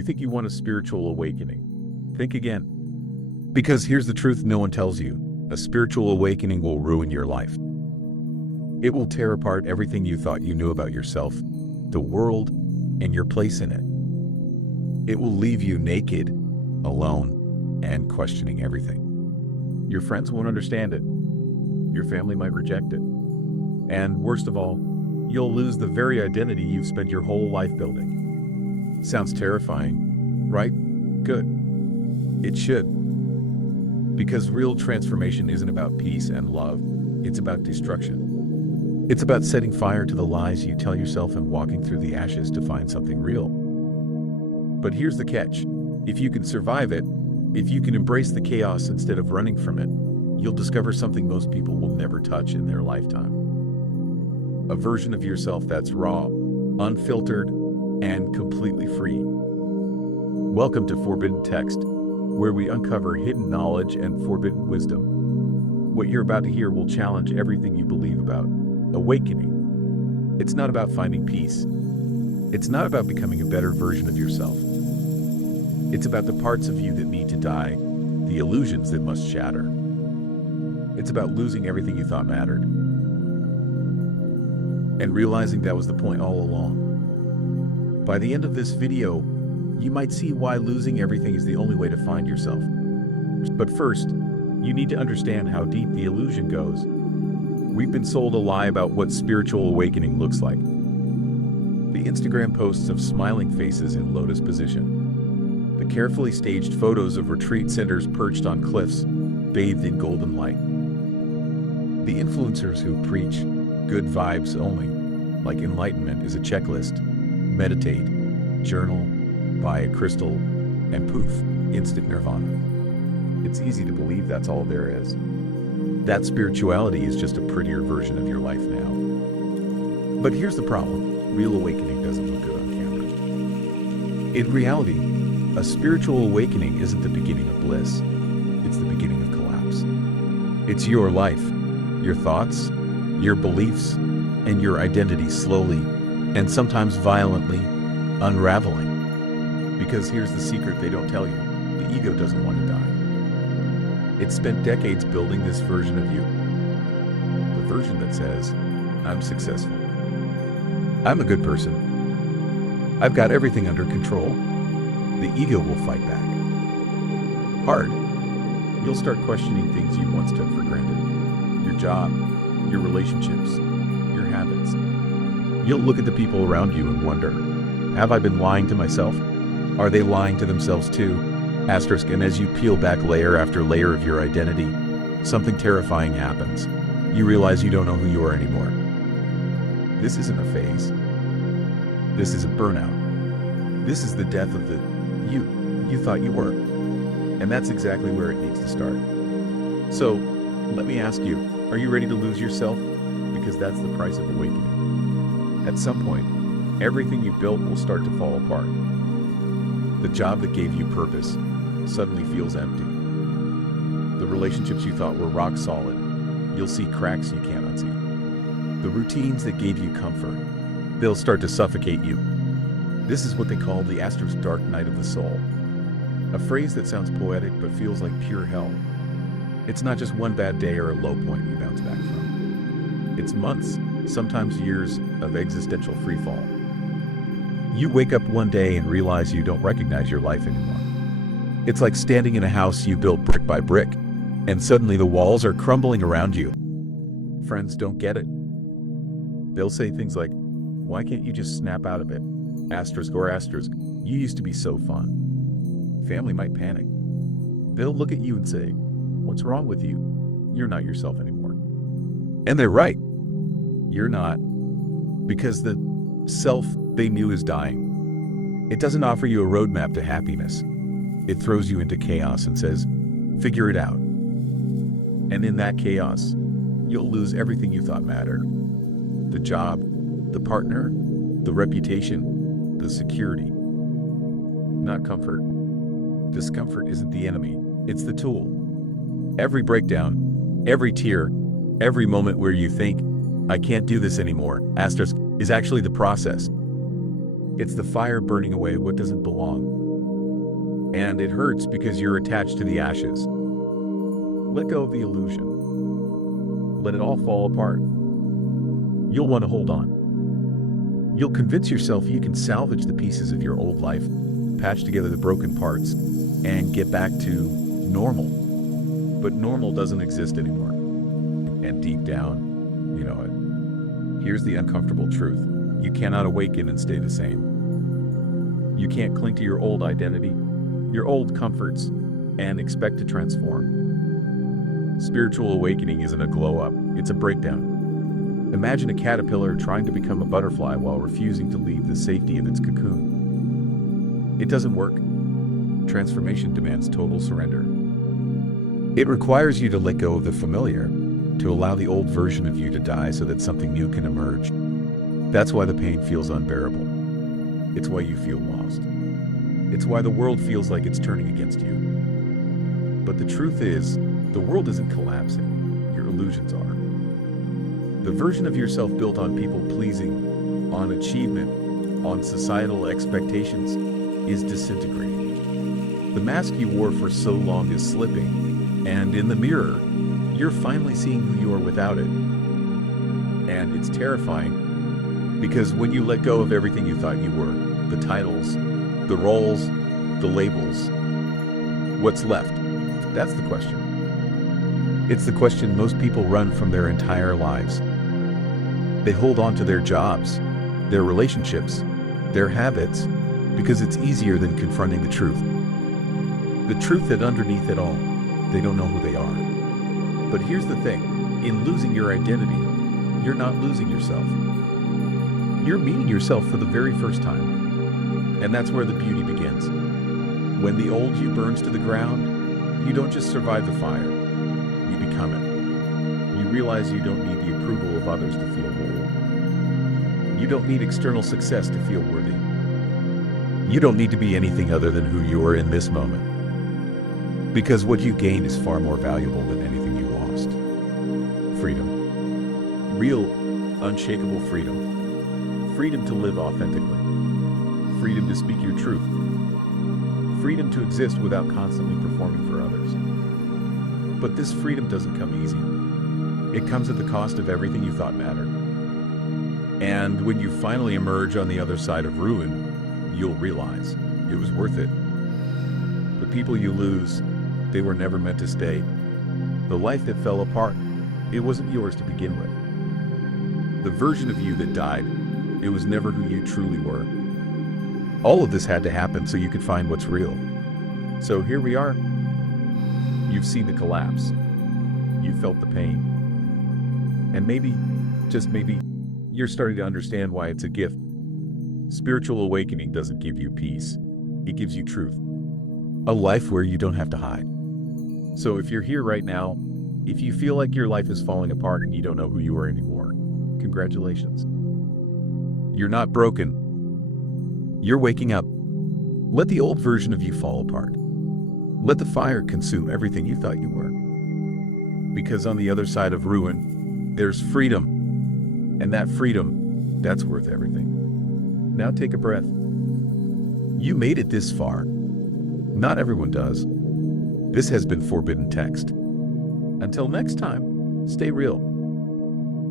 You think you want a spiritual awakening? Think again. Because here's the truth no one tells you. A spiritual awakening will ruin your life. It will tear apart everything you thought you knew about yourself, the world, and your place in it. It will leave you naked, alone, and questioning everything. Your friends won't understand it. Your family might reject it. And worst of all, you'll lose the very identity you've spent your whole life building. Sounds terrifying, right? Good. It should. Because real transformation isn't about peace and love. It's about destruction. It's about setting fire to the lies you tell yourself and walking through the ashes to find something real. But here's the catch. If you can survive it, if you can embrace the chaos instead of running from it, you'll discover something most people will never touch in their lifetime. A version of yourself that's raw, unfiltered, and completely free. Welcome to Forbidden Text, where we uncover hidden knowledge and forbidden wisdom. What you're about to hear will challenge everything you believe about awakening. It's not about finding peace. It's not about becoming a better version of yourself. It's about the parts of you that need to die, the illusions that must shatter. It's about losing everything you thought mattered, and realizing that was the point all along. By the end of this video, you might see why losing everything is the only way to find yourself. But first, you need to understand how deep the illusion goes. We've been sold a lie about what spiritual awakening looks like. The Instagram posts of smiling faces in lotus position. The carefully staged photos of retreat centers perched on cliffs, bathed in golden light. The influencers who preach good vibes only, like enlightenment is a checklist. Meditate, journal, buy a crystal, and poof, instant nirvana. It's easy to believe that's all there is. That spirituality is just a prettier version of your life now. But here's the problem. Real awakening doesn't look good on camera. In reality, a spiritual awakening isn't the beginning of bliss. It's the beginning of collapse. It's your life, your thoughts, your beliefs, and your identity slowly, and sometimes violently, unraveling. Because here's the secret they don't tell you. The ego doesn't want to die. It's spent decades building this version of you. The version that says, I'm successful. I'm a good person. I've got everything under control. The ego will fight back. Hard. You'll start questioning things you once took for granted. Your job, your relationships, your habits. You'll look at the people around you and wonder, have I been lying to myself? Are they lying to themselves too? Asterisk, and as you peel back layer after layer of your identity, something terrifying happens. You realize you don't know who you are anymore. This isn't a phase. This is a burnout. This is the death of the you thought you were. And that's exactly where it needs to start. So, let me ask you, are you ready to lose yourself? Because that's the price of awakening. At some point, everything you built will start to fall apart. The job that gave you purpose suddenly feels empty. The relationships you thought were rock solid, you'll see cracks you can't unsee. The routines that gave you comfort, they'll start to suffocate you. This is what they call the asterisk dark night of the soul. A phrase that sounds poetic but feels like pure hell. It's not just one bad day or a low point you bounce back from. It's months, sometimes years, of existential freefall. You wake up one day and realize you don't recognize your life anymore. It's like standing in a house you built brick by brick, and suddenly the walls are crumbling around you. Friends don't get it. They'll say things like, why can't you just snap out of it? Asterisk or asterisk, you used to be so fun. Family might panic. They'll look at you and say, what's wrong with you? You're not yourself anymore. And they're right. You're not. Because the self they knew is dying. It doesn't offer you a roadmap to happiness. It throws you into chaos and says, figure it out. And in that chaos, you'll lose everything you thought mattered. The job, the partner, the reputation, the security. Not comfort. Discomfort isn't the enemy, it's the tool. Every breakdown, every tear, every moment where you think, I can't do this anymore, asterisk, is actually the process. It's the fire burning away what doesn't belong. And it hurts because you're attached to the ashes. Let go of the illusion. Let it all fall apart. You'll want to hold on. You'll convince yourself you can salvage the pieces of your old life, patch together the broken parts, and get back to normal. But normal doesn't exist anymore. And deep down, you know it. Here's the uncomfortable truth. You cannot awaken and stay the same. You can't cling to your old identity, your old comforts, and expect to transform. Spiritual awakening isn't a glow-up, it's a breakdown. Imagine a caterpillar trying to become a butterfly while refusing to leave the safety of its cocoon. It doesn't work. Transformation demands total surrender. It requires you to let go of the familiar, to allow the old version of you to die so that something new can emerge. That's why the pain feels unbearable. It's why you feel lost. It's why the world feels like it's turning against you. But the truth is, the world isn't collapsing. Your illusions are. The version of yourself built on people pleasing, on achievement, on societal expectations is disintegrating. The mask you wore for so long is slipping, and in the mirror, you're finally seeing who you are without it. And it's terrifying, because when you let go of everything you thought you were, the titles, the roles, the labels, what's left? That's the question. It's the question most people run from their entire lives. They hold on to their jobs, their relationships, their habits, because it's easier than confronting the truth. The truth that underneath it all, they don't know who they are. But here's the thing, in losing your identity, you're not losing yourself. You're meeting yourself for the very first time. And that's where the beauty begins. When the old you burns to the ground, you don't just survive the fire, you become it. You realize you don't need the approval of others to feel whole. You don't need external success to feel worthy. You don't need to be anything other than who you are in this moment. Because what you gain is far more valuable than anything you lost. Freedom. Real, unshakable freedom. Freedom to live authentically. Freedom to speak your truth. Freedom to exist without constantly performing for others. But this freedom doesn't come easy. It comes at the cost of everything you thought mattered. And when you finally emerge on the other side of ruin, you'll realize it was worth it. The people you lose, they were never meant to stay. The life that fell apart, it wasn't yours to begin with. The version of you that died, it was never who you truly were. All of this had to happen so you could find what's real. So here we are. You've seen the collapse. You felt the pain. And maybe, just maybe, you're starting to understand why it's a gift. Spiritual awakening doesn't give you peace. It gives you truth. A life where you don't have to hide. So if you're here right now, if you feel like your life is falling apart and you don't know who you are anymore, congratulations. You're not broken. You're waking up. Let the old version of you fall apart. Let the fire consume everything you thought you were. Because on the other side of ruin, there's freedom. And that freedom, that's worth everything. Now take a breath. You made it this far. Not everyone does. This has been Forbidden Text. Until next time, stay real.